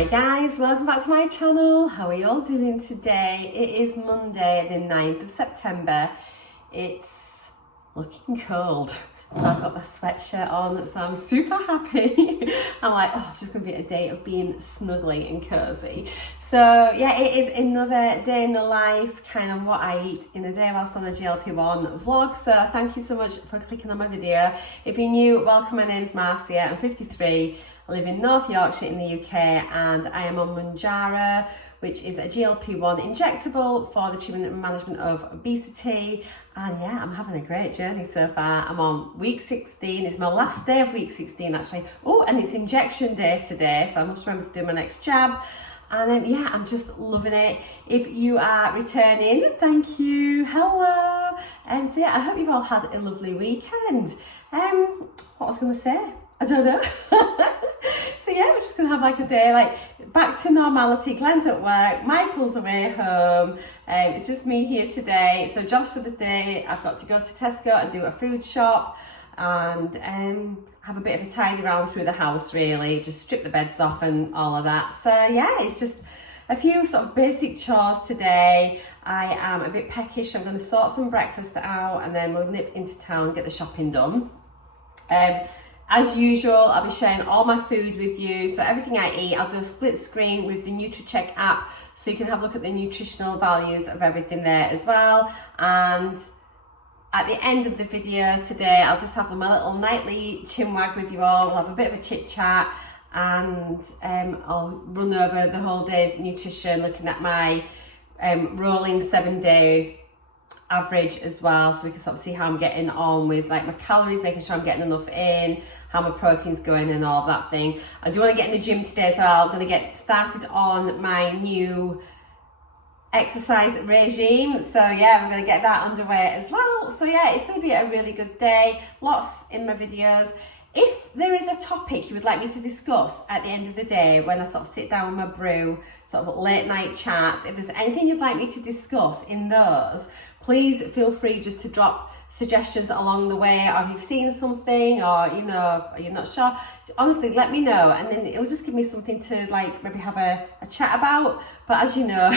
Hi guys, welcome back to my channel. How are you all doing today? It is Monday the 9th of September. It's looking cold, so I've got my sweatshirt on, so I'm super happy. I'm like, oh, it's just gonna be a day of being snuggly and cozy. So yeah, it is another day in the life, kind of what I eat in a day whilst on the GLP-1 vlog. So thank you so much for clicking on my video. If you're new, welcome. My name's Marcia. I'm 53. I live in North Yorkshire in the UK, and I am on Mounjaro, which is a GLP-1 injectable for the treatment and management of obesity. And yeah, I'm having a great journey so far. I'm on week 16. It's my last day of week 16 actually. Oh, and it's injection day today, so I must remember to do my next jab. And yeah, I'm just loving it. If you are returning, thank you. Hello. And so yeah, I hope you've all had a lovely weekend. What was I going to say? I don't know. So yeah, we're just gonna have like a day like back to normality. Glenn's at work, Michael's away home. It's just me here today. So jobs for the day. I've got to go to Tesco and do a food shop and have a bit of a tidy around through the house really, just strip the beds off and all of that. So yeah, it's just a few sort of basic chores today. I am a bit peckish. I'm going to sort some breakfast out and then we'll nip into town and get the shopping done. As usual, I'll be sharing all my food with you. So everything I eat, I'll do a split screen with the NUTRACHECK app so you can have a look at the nutritional values of everything there as well. And at the end of the video today, I'll just have my little nightly chinwag with you all. We'll have a bit of a chit chat and I'll run over the whole day's nutrition, looking at my rolling 7-day average as well, so we can sort of see how I'm getting on with like my calories, making sure I'm getting enough in, how my protein's going and all of that thing. I do want to get in the gym today as well. I'm going to get started on my new exercise regime, so yeah, we're going to get that underway as well. So yeah, it's going to be a really good day, lots in my videos. If there is a topic you would like me to discuss at the end of the day when I sort of sit down with my brew, sort of late night chats, if there's anything you'd like me to discuss in those, please feel free just to drop suggestions along the way, or if you've seen something or you know you're not sure, honestly let me know and then it'll just give me something to like maybe have a chat about. But as you know,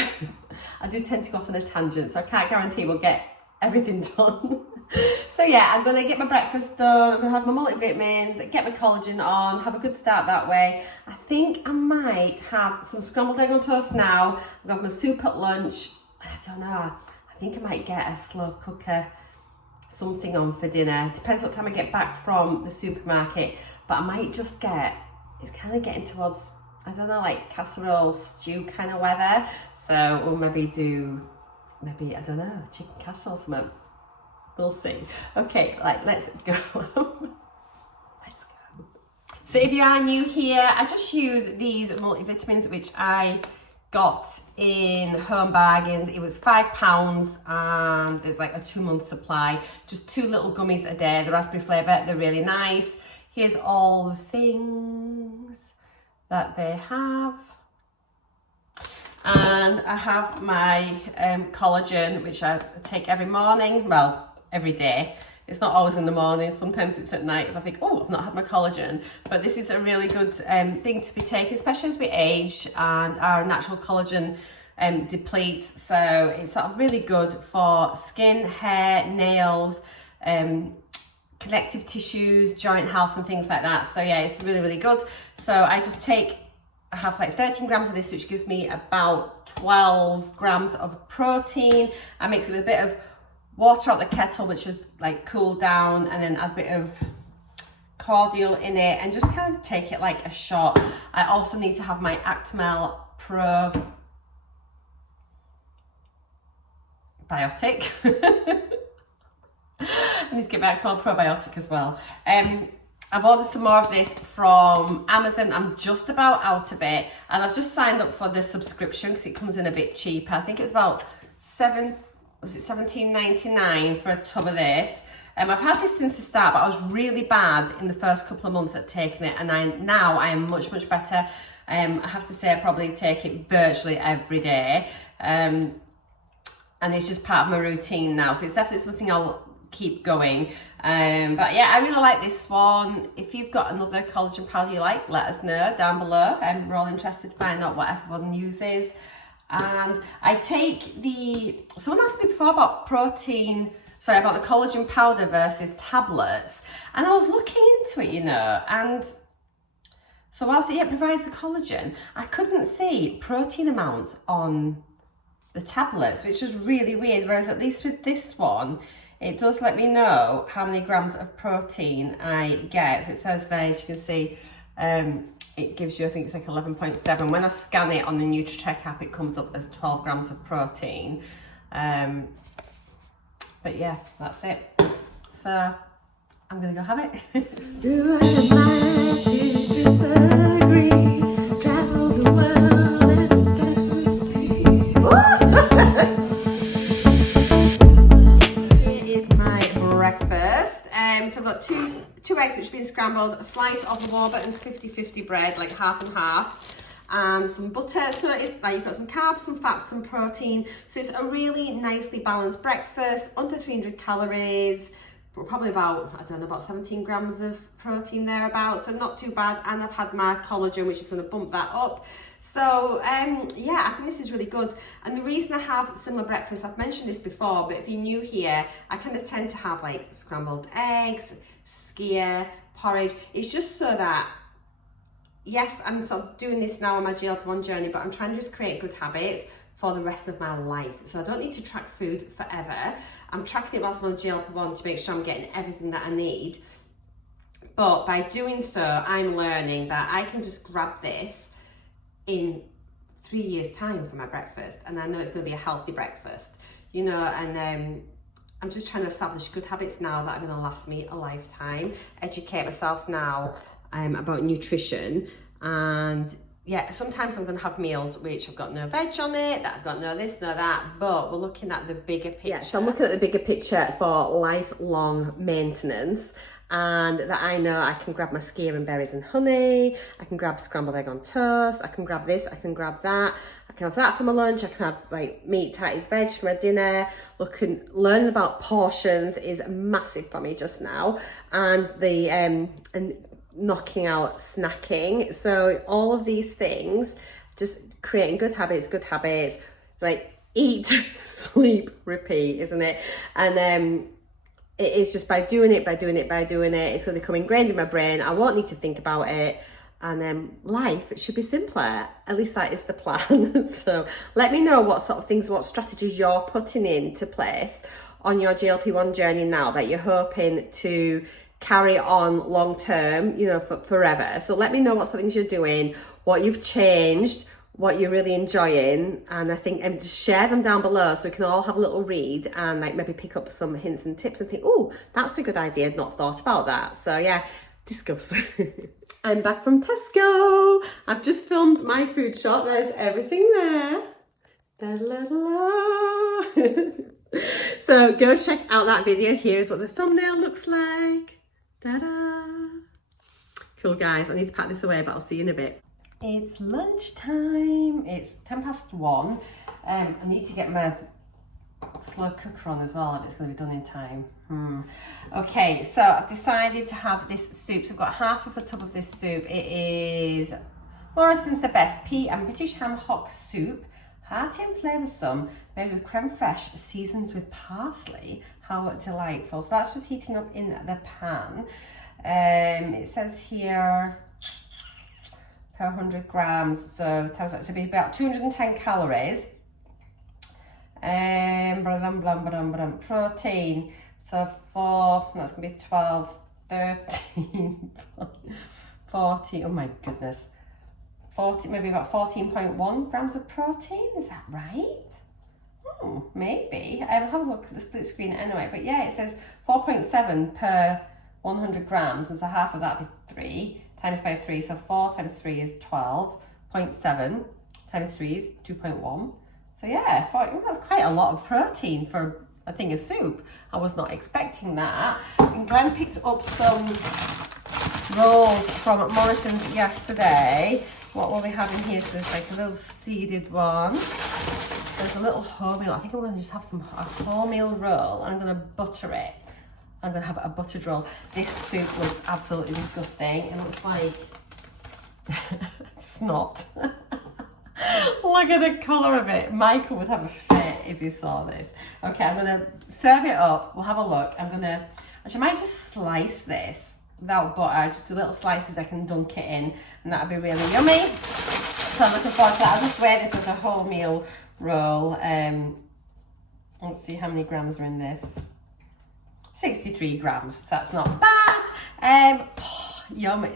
I do tend to go off on a tangent, so I can't guarantee we'll get everything done. So yeah, I'm gonna get my breakfast done, I'm gonna have my multivitamins, get my collagen on, have a good start that way. I think I might have some scrambled egg on toast now. I'm gonna have my soup at lunch. I don't know, I think I might get a slow cooker something on for dinner. Depends what time I get back from the supermarket, but I might just get, it's kind of getting towards, I don't know, like casserole stew kind of weather. So we'll maybe do, I don't know, chicken casserole something. We'll see. Okay, like let's go. Let's go. So if you are new here, I just use these multivitamins which I got in Home Bargains. It was £5 and there's like a 2-month supply. Just 2 little gummies a day, the raspberry flavour, they're really nice. Here's all the things that they have. And I have my collagen, which I take every morning, well, every day. It's not always in the morning, sometimes it's at night if I think, oh, I've not had my collagen. But this is a really good thing to be taking, especially as we age and our natural collagen depletes. So it's sort of really good for skin, hair, nails, connective tissues, joint health and things like that. So yeah, it's really, really good. So I have like 13 grams of this, which gives me about 12 grams of protein. I mix it with a bit of water out the kettle, which is like cooled down, and then add a bit of cordial in it and just kind of take it like a shot. I also need to have my Actimel probiotic. I need to get my Actimel probiotic as well. I've ordered some more of this from Amazon. I'm just about out of it, and I've just signed up for the subscription because it comes in a bit cheaper. I think it's about $17.99 for a tub of this. I've had this since the start, but I was really bad in the first couple of months at taking it, and now I am much, much better. I have to say I probably take it virtually every day, and it's just part of my routine now. So it's definitely something I'll keep going. But yeah, I really like this one. If you've got another collagen powder you like, let us know down below. We're all interested to find out what everyone uses. And I take someone asked me before about about the collagen powder versus tablets. And I was looking into it, you know, and so whilst it provides the collagen, I couldn't see protein amounts on the tablets, which was really weird. Whereas at least with this one, it does let me know how many grams of protein I get. So it says there, as you can see, it gives you, I think it's like 11.7. When I scan it on the NUTRACHECK app, it comes up as 12 grams of protein. But yeah, that's it. So I'm gonna go have it. Do I mind to disagree? Travel the world and set me free. Here is my breakfast. So I've got two eggs which have been scrambled, a slice of the Warburton's 50-50 bread, like half and half, and some butter. So it's like you've got some carbs, some fats, some protein. So it's a really nicely balanced breakfast, under 300 calories, probably about, I don't know, about 17 grams of protein thereabouts, so not too bad. And I've had my collagen, which is going to bump that up. So yeah, I think this is really good. And the reason I have similar breakfast, I've mentioned this before, but if you're new here, I kind of tend to have like scrambled eggs, skyr, porridge. It's just so that, yes, I'm sort of doing this now on my GLP-1 journey, but I'm trying to just create good habits for the rest of my life. So I don't need to track food forever. I'm tracking it whilst I'm on GLP-1 to make sure I'm getting everything that I need. But by doing so, I'm learning that I can just grab this in 3 years' time for my breakfast. And I know it's going to be a healthy breakfast, you know, and I'm just trying to establish good habits now that are going to last me a lifetime. Educate myself now about nutrition. And yeah, sometimes I'm going to have meals which have got no veg on it, that I've got no this, no that, but we're looking at the bigger picture. Yeah, so I'm looking at the bigger picture for lifelong maintenance, and that I know I can grab my skyr and berries and honey, I can grab scrambled egg on toast, I can grab this, I can grab that, I can have that for my lunch, I can have like meat, tatties, veg for my dinner. Learning about portions is massive for me just now, and knocking out snacking. So all of these things, just creating good habits, like eat, sleep, repeat, isn't it? And it is just by doing it, it's going to become ingrained in my brain. I won't need to think about it, and life should be simpler. At least that is the plan. So let me know what sort of things, what strategies you're putting into place on your GLP-1 journey now that you're hoping to carry on long term, you know, for forever. So let me know what sort of things you're doing, what you've changed, what you're really enjoying, and I think just share them down below so we can all have a little read and like maybe pick up some hints and tips and think, oh, that's a good idea, I'd not thought about that. So yeah, discuss. I'm back from Tesco. I've just filmed my food shop. There's everything there. So go check out that video. Here's what the thumbnail looks like. Ta-da! Cool, guys. I need to pack this away, but I'll see you in a bit. It's lunchtime. It's 1:10. I need to get my slow cooker on as well if it's going to be done in time. Okay, so I've decided to have this soup. So I've got half of a tub of this soup. It is Morrison's The Best Pea and British Ham Hock Soup. Hearty and flavoursome, made with creme fraiche, seasoned with parsley. How delightful. So that's just heating up in the pan. It says here per 100 grams, so times that, so it'll be about 210 calories. Protein, so that's going to be 12, 13, 40, oh my goodness. 40, maybe about 14.1 grams of protein, is that right? Maybe. I'll have a look at the split screen anyway, but yeah, it says 4.7 per 100 grams, and so half of that would be 3 times by 3, so 4 times 3 is 12.7 times 3 is 2.1. So yeah, that's quite a lot of protein for a thing of soup. I was not expecting that. And Glenn picked up some rolls from Morrison's yesterday. What will we have in here? So there's like a little seeded one. There's a little wholemeal. I think I'm going to just have a wholemeal roll, and I'm going to butter it I'm going to have a buttered roll. This soup looks absolutely disgusting. It looks like snot. Look at the colour of it. Michael would have a fit if he saw this. Okay, I'm going to serve it up. We'll have a look. Actually, I might just slice this without butter. Just do little slices I can dunk it in, and that'll be really yummy. So I'm looking forward to that. I'll just wear this as a wholemeal roll. Let's see how many grams are in this. 63 grams, so that's not bad. Yum,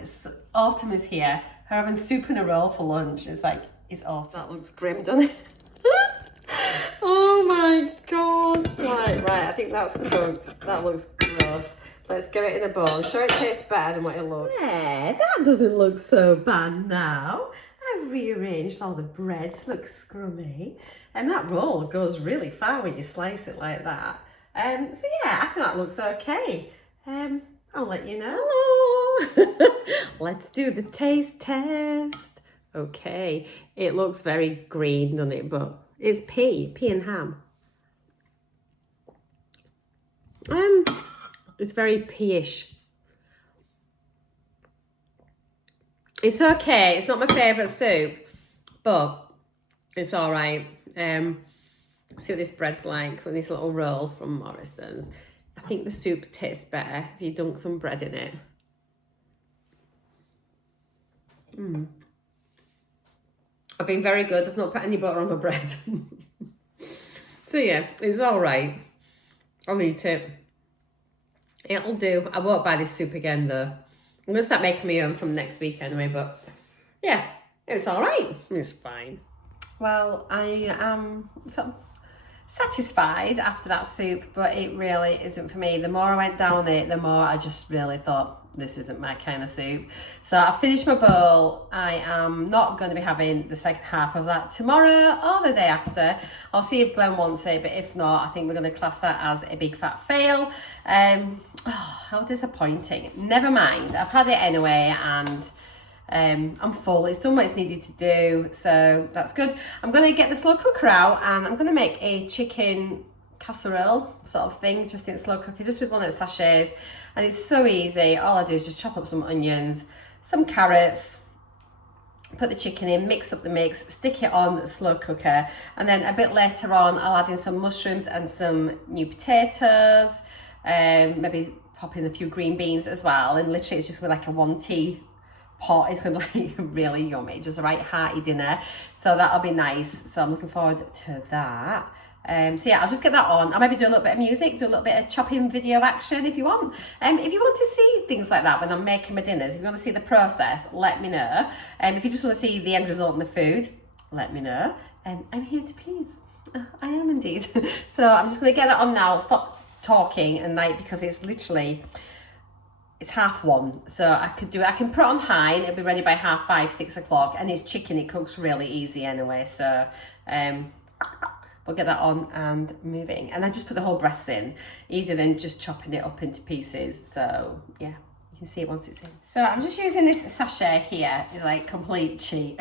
autumn is here. We're having soup in a roll for lunch. It's like, it's autumn. That looks grim, doesn't it? Oh my God. Right, I think that's cooked. That looks gross. Let's get it in a bowl. I'm sure it tastes better than what it looks. Yeah, that doesn't look so bad now. I've rearranged all the bread to look scrummy. And that roll goes really far when you slice it like that. So yeah, I think that looks okay. I'll let you know. Hello. Let's do the taste test. Okay, it looks very green, doesn't it? But it's pea and ham. It's very pea-ish. It's okay. It's not my favourite soup, but it's all right. See what this bread's like with this little roll from Morrison's. I think the soup tastes better if you dunk some bread in it. I've been very good. I've not put any butter on my bread. So yeah, it's all right. I'll eat it. It'll do. I won't buy this soup again though. I'm going to start making my own from next week anyway, but yeah, it's all right. It's fine. Well, I am sort of satisfied after that soup, but it really isn't for me. The more I went down it, the more I just really thought, this isn't my kind of soup. So I finished my bowl. I am not going to be having the second half of that tomorrow or the day after. I'll see if Glenn wants it, but if not, I think we're going to class that as a big fat fail. How disappointing. Never mind. I've had it anyway, and I'm full. It's done what it's needed to do, so that's good. I'm going to get the slow cooker out, and I'm going to make a chicken casserole sort of thing, just in slow cooker, just with one of the sachets. And it's so easy. All I do is just chop up some onions, some carrots, put the chicken in, mix up the mix, stick it on the slow cooker, and then a bit later on I'll add in some mushrooms and some new potatoes, maybe pop in a few green beans as well, and literally it's just with like a 1 tea pot. It's gonna be like really yummy, just a right hearty dinner, so that'll be nice. So I'm looking forward to that. So yeah, I'll just get that on. I'll maybe do a little bit of music, do a little bit of chopping video action if you want. If you want to see things like that when I'm making my dinners, if you want to see the process, let me know. If you just want to see the end result in the food, let me know. I'm here to please. I am indeed. So I'm just going to get it on now, stop talking and because it's literally, it's 1:30, so I can put it on high and it'll be ready by 5:30, 6 o'clock, and it's chicken, it cooks really easy anyway, so we'll get that on and moving. And I just put the whole breast in, easier than just chopping it up into pieces. So yeah, you can see it once it's in. So I'm just using this sachet here. It's like complete cheat.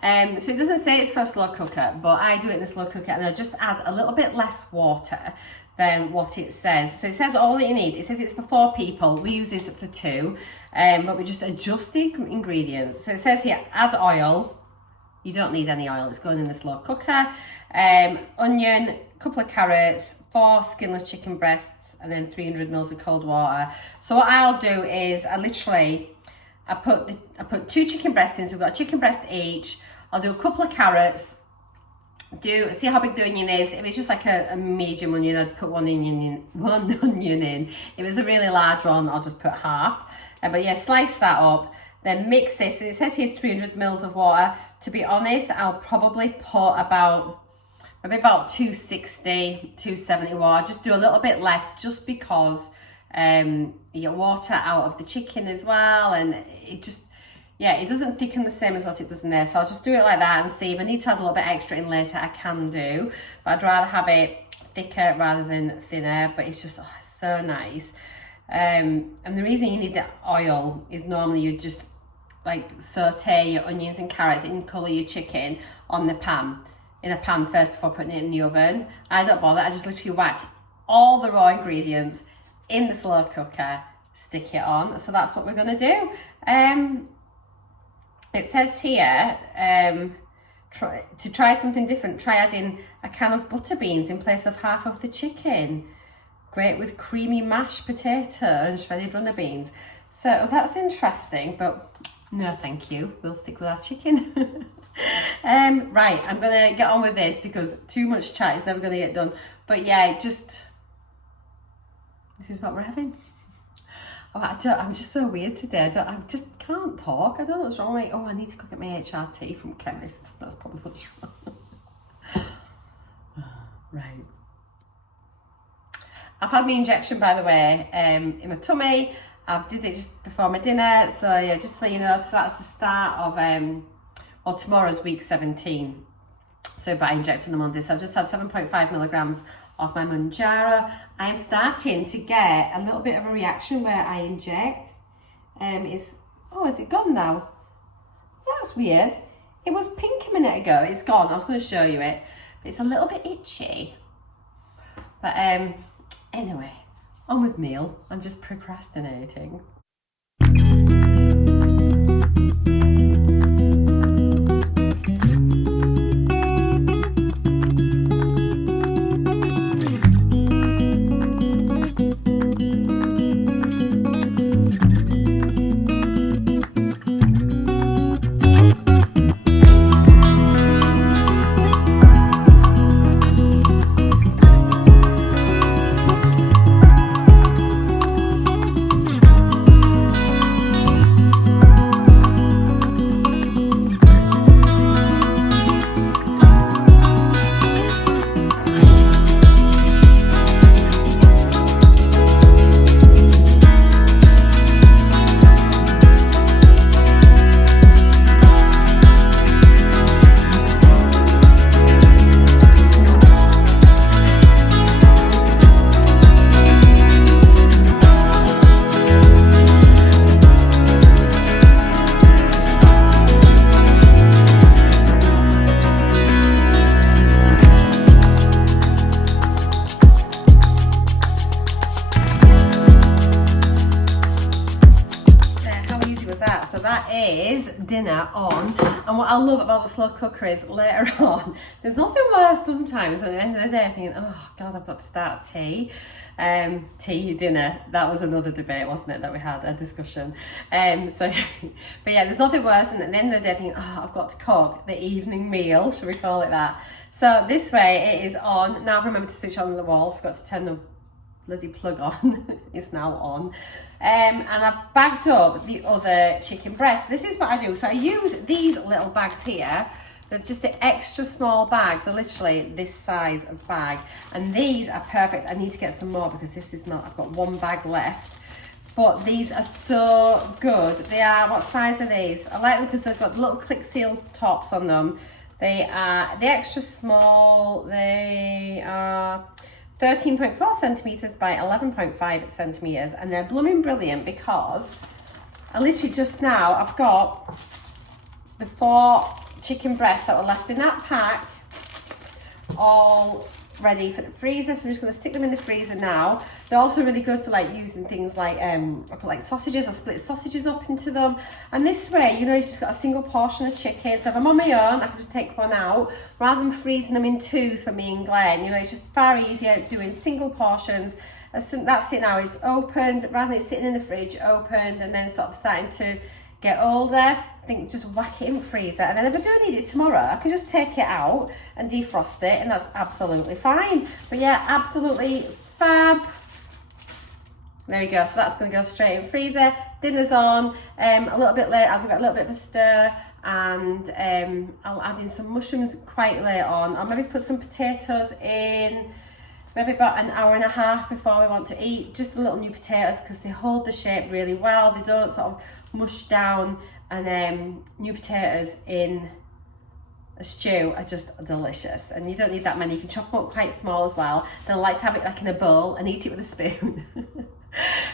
So it doesn't say it's for a slow cooker, but I do it in a slow cooker, and I just add a little bit less water than what it says. So it says all that you need. It says it's for 4 people. We use this for 2, but we just adjust the ingredients. So it says here, add oil. You don't need any oil, it's going in the slow cooker. Onion, couple of carrots, 4 skinless chicken breasts, and then 300 mils of cold water. So what I'll do is I put 2 chicken breasts in, so we've got a chicken breast each. I'll do a couple of carrots, see how big the onion is. If it's just like a medium onion, I'd put one onion in. If it's a really large one, I'll just put half. But yeah, slice that up, then mix this. And it says here 300 mils of water. To be honest, I'll probably put maybe about 260, 270 water. Just do a little bit less, just because you get water out of the chicken as well, and it just, yeah, it doesn't thicken the same as what it does in there. So I'll just do it like that and see if I need to add a little bit extra in later, I can do. But I'd rather have it thicker rather than thinner, but it's just it's so nice. And the reason you need the oil is normally you just like saute your onions and carrots and colour your chicken on the pan, in a pan first before putting it in the oven. I don't bother, I just literally whack all the raw ingredients in the slow cooker, stick it on. So that's what we're going to do. It says here, try something different. Try adding a can of butter beans in place of half of the chicken. Great with creamy mashed potato and shredded runner beans. So that's interesting, but no thank you. We'll stick with our chicken. Right, I'm going to get on with this because too much chat is never going to get done. But yeah, this is what we're having. Oh, I'm just so weird today. I just can't talk. I don't know what's wrong with me. Oh, I need to go get my HRT from chemist. That's probably what's wrong. Right. I've had my injection, by the way, in my tummy. I did it just before my dinner. So yeah, just so you know, so that's the start of, well, tomorrow's week 17. So, but I injected on Monday. So I've just had 7.5 milligrams of my Mounjaro. I am starting to get a little bit of a reaction where I inject. Is it gone now? That's weird. It was pink a minute ago. It's gone. I was going to show you it. But it's a little bit itchy. But anyway, on with meal. I'm just procrastinating. Dinner on, and what I love about the slow cooker is later on there's nothing worse sometimes at the end of the day thinking, oh god, I've got to start dinner. That was another debate, wasn't it, that we had a discussion, but yeah, there's nothing worse than at the end of the day thinking, oh, I've got to cook the evening meal, should we call it that. So this way it is on now. I've remembered to switch on the wall, forgot to turn the bloody plug on. It's now on. And I've bagged up the other chicken breast. This is what I do. So I use these little bags here. They're just the extra small bags. They're literally this size of bag. And these are perfect. I need to get some more because this is not, I've got one bag left. But these are so good. They are, what size are these? I like them because they've got little click seal tops on them. They are the extra small. They are 13.4 centimetres by 11.5 centimetres, and they're blooming brilliant because I literally just now, I've got the 4 chicken breasts that were left in that pack all ready for the freezer, so I'm just going to stick them in the freezer now. They're also really good for like using things like I put like sausages, I split sausages up into them, and this way, you know, you've just got a single portion of chicken. So if I'm on my own, I can just take one out rather than freezing them in 2s for me and Glenn. You know, it's just far easier doing single portions. That's it now, it's opened rather than sitting in the fridge, opened and then sort of starting to get older. I think just whack it in the freezer, and then if I do need it tomorrow, I can just take it out and defrost it, and that's absolutely fine. But yeah, absolutely fab. There we go. So that's going to go straight in freezer. Dinner's on. A little bit later, I'll give it a little bit of a stir, and I'll add in some mushrooms quite late on. I'll maybe put some potatoes in maybe about an hour and a half before we want to eat. Just the little new potatoes because they hold the shape really well. They don't sort of mush down, and new potatoes in a stew are just delicious, and you don't need that many. You can chop them up quite small as well. Then I like to have it like in a bowl and eat it with a spoon.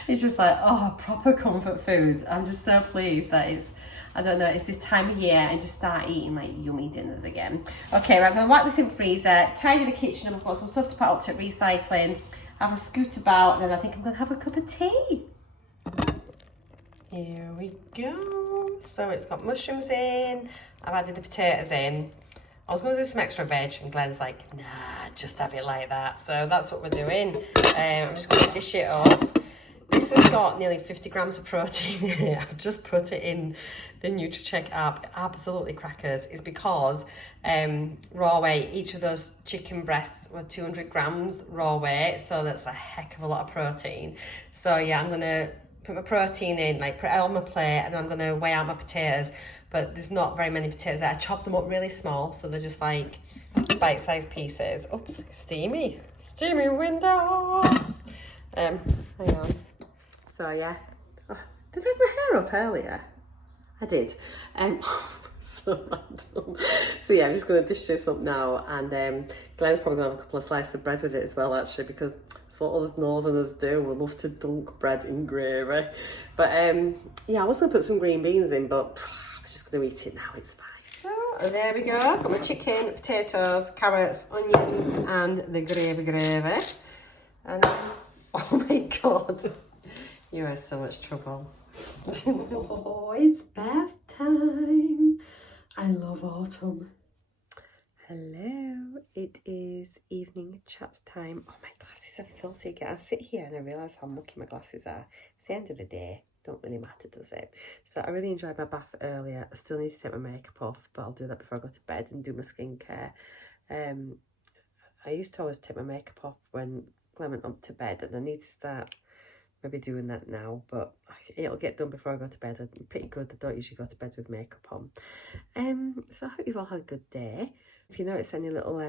It's just like, oh, proper comfort food. I'm just so pleased that it's, I don't know, it's this time of year and just start eating like yummy dinners again. Okay, right, I'm gonna whack this in freezer, tidy the kitchen up. I've got some stuff to put up to recycling. have a scoot about, and then I think I'm going to have a cup of tea. Here we go. So it's got mushrooms in, I've added the potatoes in. I was going to do some extra veg, and Glenn's like, nah, just have it like that. So that's what we're doing. I'm just going to dish it up. This has got nearly 50 grams of protein in it. I've just put it in the NUTRACHECK app. Absolutely crackers. It's because raw weight, each of those chicken breasts were 200 grams raw weight. So that's a heck of a lot of protein. So yeah, I'm going to put my protein in, like put it on my plate, and I'm going to weigh out my potatoes. But there's not very many potatoes there. I chop them up really small, so they're just like bite-sized pieces. Oops, steamy windows. Hang on. So yeah, did I have my hair up earlier? I did. So random. So yeah, I'm just going to dish this up now, and Glenn's probably going to have a couple of slices of bread with it as well, actually, because it's what us northerners do. We love to dunk bread in gravy. But yeah, I was going to put some green beans in, but I'm just going to eat it now. It's fine. So there we go. Got my chicken, potatoes, carrots, onions, and the gravy. And oh my god. You are in so much trouble. Oh, it's bath time. I love autumn. Hello, it is evening chat time. Oh, my glasses are filthy again. I sit here and I realise how mucky my glasses are. It's the end of the day. Don't really matter, does it? So I really enjoyed my bath earlier. I still need to take my makeup off, but I'll do that before I go to bed and do my skincare. I used to always take my makeup off when Glenn went up to bed, and I need to start maybe doing that now, but it'll get done before I go to bed. I'm pretty good. I don't usually go to bed with makeup on. So I hope you've all had a good day. If you notice any little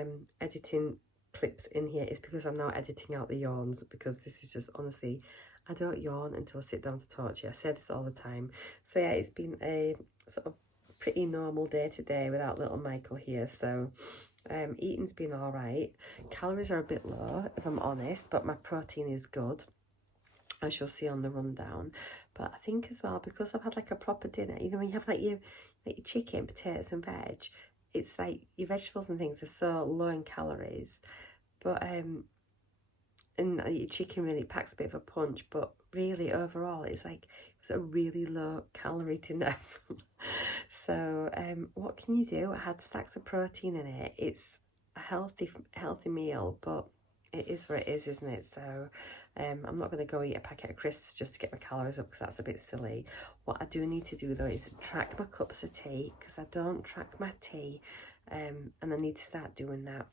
editing clips in here, it's because I'm now editing out the yawns, because this is just, honestly, I don't yawn until I sit down to talk to you. I say this all the time. So yeah, it's been a sort of pretty normal day today without little Michael here, so eating's been all right. Calories are a bit low, if I'm honest, but my protein is good, as you'll see on the rundown. But I think as well, because I've had like a proper dinner, you know, when you have like your chicken, potatoes and veg, it's like your vegetables and things are so low in calories, but and your chicken really packs a bit of a punch, but really overall it's like it's a really low calorie dinner. So what can you do? I had stacks of protein in it. It's a healthy meal, but it is what it is, isn't it? So I'm not going to go eat a packet of crisps just to get my calories up, because that's a bit silly. What I do need to do though is track my cups of tea, because I don't track my tea, and I need to start doing that.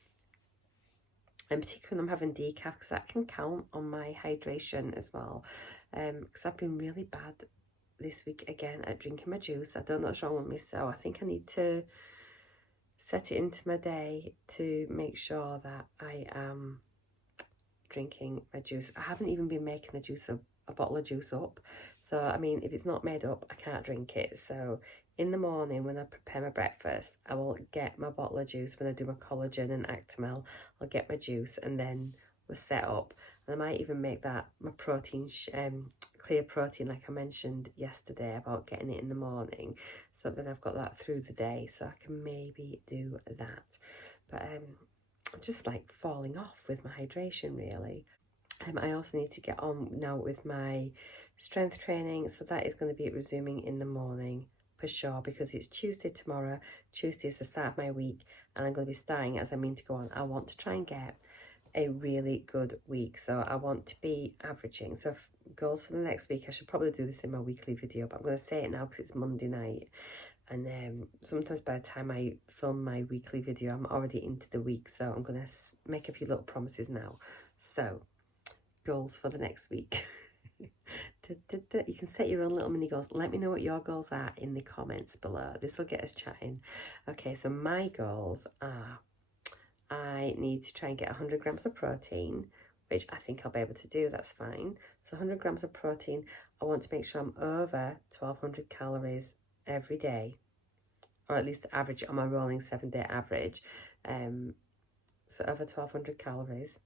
And particularly when I'm having decaf, because that can count on my hydration as well. Because I've been really bad this week again at drinking my juice. I don't know what's wrong with me, so I think I need to set it into my day to make sure that I am drinking my juice. I haven't even been making the juice, a bottle of juice up. So, I mean, if it's not made up, I can't drink it. So in the morning when I prepare my breakfast, I will get my bottle of juice. When I do my collagen and Actimel, I'll get my juice, and then we're set up. And I might even make that my protein, clear protein, like I mentioned yesterday about getting it in the morning. So then I've got that through the day, so I can maybe do that. But I'm just like falling off with my hydration, really. I also need to get on now with my strength training, so that is going to be resuming in the morning for sure, because it's Tuesday tomorrow. Tuesday is the start of my week, and I'm going to be starting as I mean to go on. I want to try and get a really good week, so I want to be averaging. So goals for the next week, I should probably do this in my weekly video, but I'm going to say it now because it's Monday night, and sometimes by the time I film my weekly video, I'm already into the week, so I'm going to make a few little promises now. So goals for the next week. You can set your own little mini goals. Let me know what your goals are in the comments below. This will get us chatting. Okay, so my goals are, I need to try and get 100 grams of protein, which I think I'll be able to do. That's fine. So 100 grams of protein. I want to make sure I'm over 1200 calories every day, or at least average on my rolling 7-day average. So over 1200 calories.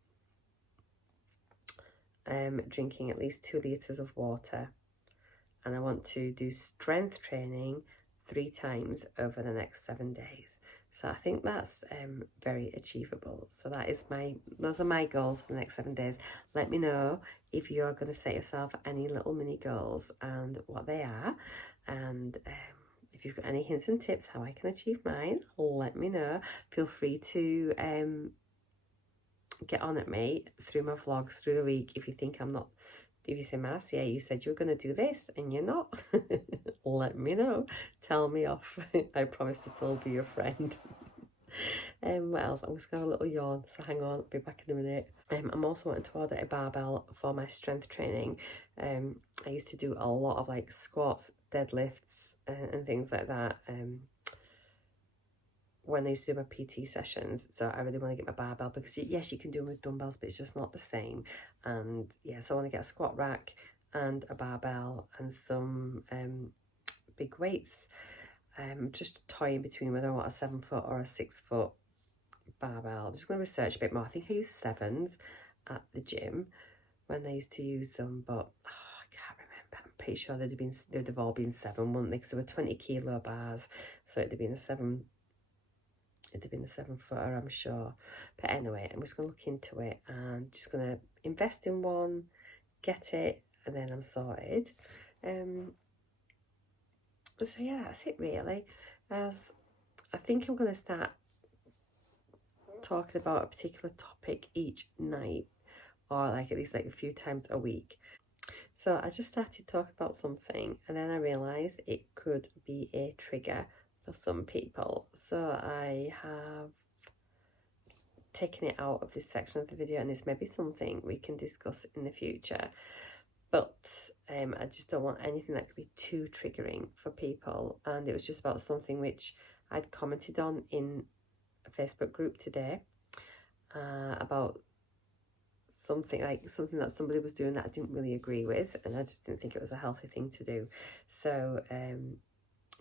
Drinking at least 2 litres of water, and I want to do strength training 3 times over the next 7 days. So I think that's very achievable. So those are my goals for the next 7 days. Let me know if you're going to set yourself any little mini goals and what they are. And if you've got any hints and tips how I can achieve mine, let me know. Feel free to get on at me through my vlogs through the week if you think I'm not. If you say, Marcia, you said you were going to do this and you're not, let me know. Tell me off. I promise to still be your friend. What else? I'm just going to have a little yawn, so hang on, I'll be back in a minute. I'm also wanting to order a barbell for my strength training. I used to do a lot of like squats, deadlifts, and things like that. When I used to do my PT sessions, so I really want to get my barbell because yes, you can do them with dumbbells, but it's just not the same. And yeah, so I want to get a squat rack and a barbell and some big weights. Just toying between whether I want a 7 foot or a 6 foot barbell. I'm just going to research a bit more. I think I used 7s at the gym when I used to use them, but I can't remember. I'm pretty sure they'd have all been 7, wouldn't they? Because there were 20 kilo bars, so it'd have been a 7. It'd have been a 7 footer, I'm sure. But anyway, I'm just going to look into it and just going to invest in one, get it, and then I'm sorted. So yeah, that's it really. As I think I'm going to start talking about a particular topic each night, or like at least like a few times a week. So I just started talking about something and then I realised it could be a trigger for some people. So I have taken it out of this section of the video, and this may be something we can discuss in the future. But I just don't want anything that could be too triggering for people. And it was just about something which I'd commented on in a Facebook group today about something that somebody was doing that I didn't really agree with, and I just didn't think it was a healthy thing to do. So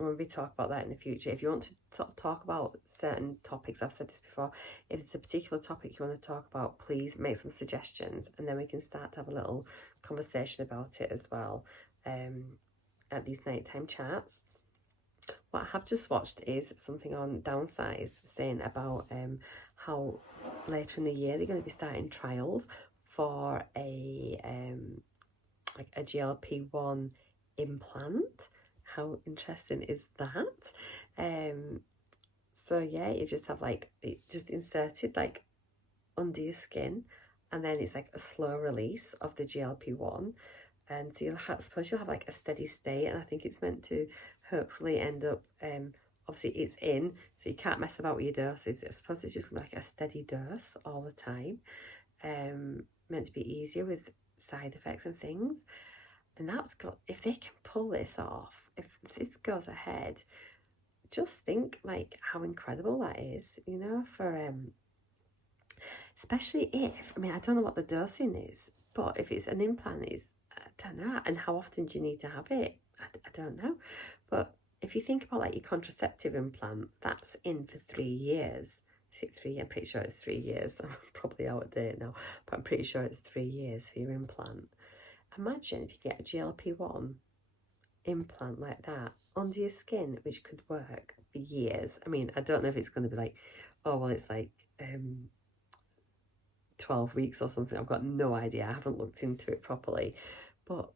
when we talk about that in the future, if you want to sort of talk about certain topics, I've said this before, if it's a particular topic you want to talk about, please make some suggestions and then we can start to have a little conversation about it as well at these nighttime chats. What I have just watched is something on Downsize saying about how later in the year they're going to be starting trials for a like a GLP-1 implant. How interesting is that? So yeah, you just have like it just inserted like under your skin, and then it's like a slow release of the GLP-1, and so suppose you'll have like a steady state, and I think it's meant to hopefully end up obviously it's in, so you can't mess about with your doses. I suppose it's just like a steady dose all the time, meant to be easier with side effects and things. And that's got, if they can pull this off, if this goes ahead, just think like how incredible that is, you know, for especially if, I mean, I don't know what the dosing is, but if it's an implant, I don't know, and how often do you need to have it? I don't know. But if you think about like your contraceptive implant, that's in for 3 years. Is it 3? I'm pretty sure it's 3 years. I'm probably out of date now, but I'm pretty sure it's 3 years for your implant. Imagine if you get a GLP-1 implant like that under your skin, which could work for years. I mean, I don't know if it's going to be like, oh, well, it's like 12 weeks or something. I've got no idea. I haven't looked into it properly. But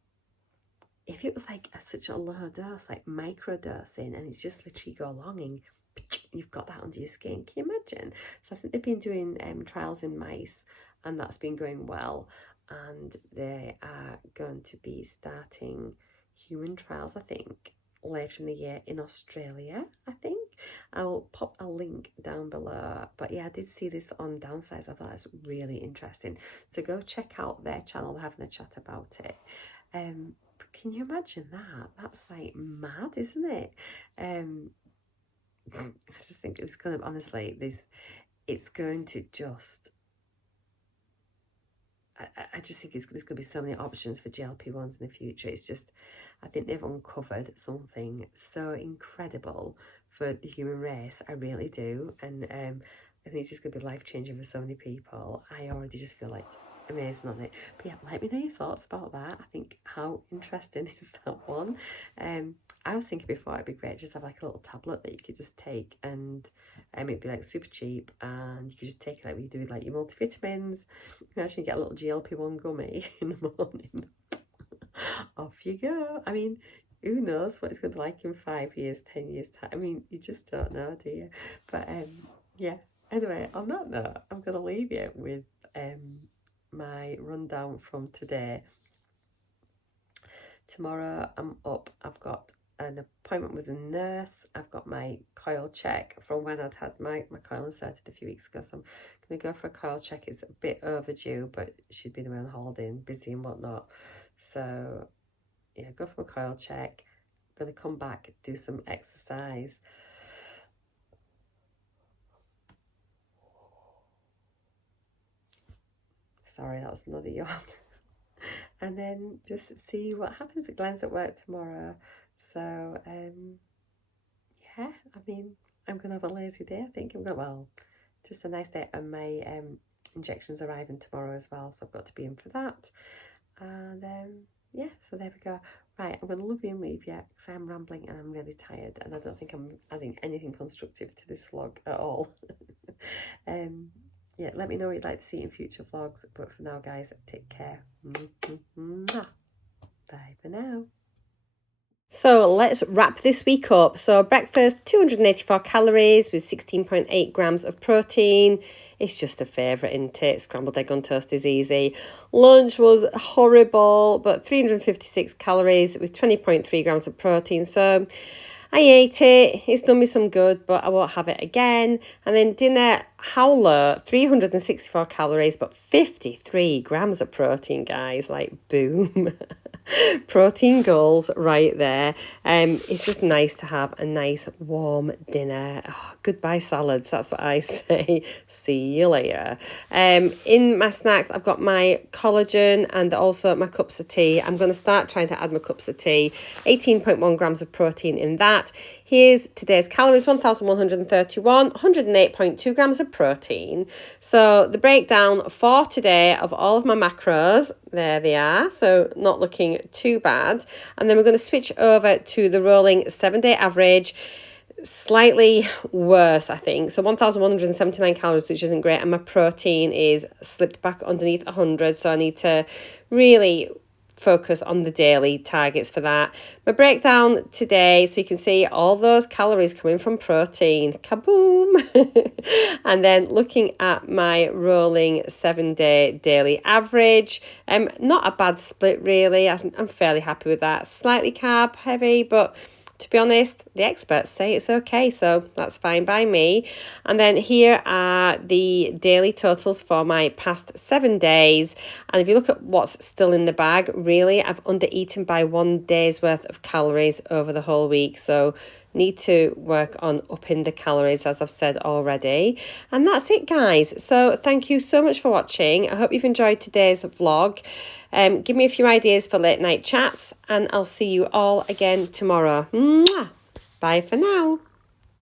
if it was like such a low dose, like micro dosing, and it's just literally go along and you've got that under your skin. Can you imagine? So I think they've been doing trials in mice, and that's been going well. And they are going to be starting human trials, I think, later in the year in Australia, I think. I'll pop a link down below. But yeah, I did see this on Downsize. I thought it was really interesting. So go check out their channel. They're having a chat about it. But can you imagine that? That's like mad, isn't it? I just think it's going to, honestly, it's going to just, I just think there's going to be so many options for GLP-1s in the future. It's just, I think they've uncovered something so incredible for the human race. I really do. And I think it's just going to be life-changing for so many people. I already just feel like amazing on it. But yeah, let me know your thoughts about that. I think, how interesting is that one? I was thinking before it'd be great just to have like a little tablet that you could just take, and it'd be like super cheap, and you could just take it like we do with like your multivitamins. You can actually get a little GLP-1 gummy in the morning. Off you go. I mean, who knows what it's going to be like in 5 years, 10 years time. I mean, you just don't know, do you? But yeah, anyway, on that note, I'm going to leave you with my rundown from today. Tomorrow I'm up, I've got an appointment with a nurse. I've got my coil check from when I'd had my coil inserted a few weeks ago, so I'm going to go for a coil check. It's a bit overdue, but she'd been away on holiday and busy and whatnot, so yeah, go for my coil check. I'm going to come back, do some exercise. Sorry, that was another yawn. And then just see what happens. Glenn's at work tomorrow, so yeah, I mean, I'm gonna have a lazy day. I think I'm gonna, well, just a nice day, and my injections arriving tomorrow as well, so I've got to be in for that. And yeah, so there we go. Right, I'm gonna love you and leave you because I'm rambling and I'm really tired, and I don't think I'm adding anything constructive to this vlog at all. Yeah, let me know what you'd like to see in future vlogs, but for now, guys, take care. Bye for now. So let's wrap this week up. So breakfast, 284 calories with 16.8 grams of protein. It's just a favourite, isn't it? Scrambled egg on toast is easy. Lunch was horrible, but 356 calories with 20.3 grams of protein. So I ate it. It's done me some good, but I won't have it again. And then dinner, howler, 364 calories, but 53 grams of protein, guys. Like, boom. Protein goals right there. It's just nice to have a nice warm dinner. Oh, goodbye salads, that's what I say. See you later. In my snacks, I've got my collagen and also my cups of tea. I'm going to start trying to add my cups of tea. 18.1 grams of protein in that. Here's today's calories, 1,131, 108.2 grams of protein. So the breakdown for today of all of my macros, there they are, so not looking too bad. And then we're going to switch over to the rolling 7-day average, slightly worse, I think. So 1,179 calories, which isn't great. And my protein is slipped back underneath 100, so I need to really focus on the daily targets for that. My breakdown today, so you can see all those calories coming from protein. Kaboom! And then looking at my rolling 7-day daily average, not a bad split really. I'm fairly happy with that. Slightly carb heavy, but to be honest, the experts say it's okay, so that's fine by me. And then here are the daily totals for my past 7 days. And if you look at what's still in the bag, really, I've under-eaten by 1 day's worth of calories over the whole week. So need to work on upping the calories, as I've said already. And that's it, guys. So thank you so much for watching. I hope you've enjoyed today's vlog. Give me a few ideas for late night chats, and I'll see you all again tomorrow. Mwah! Bye for now.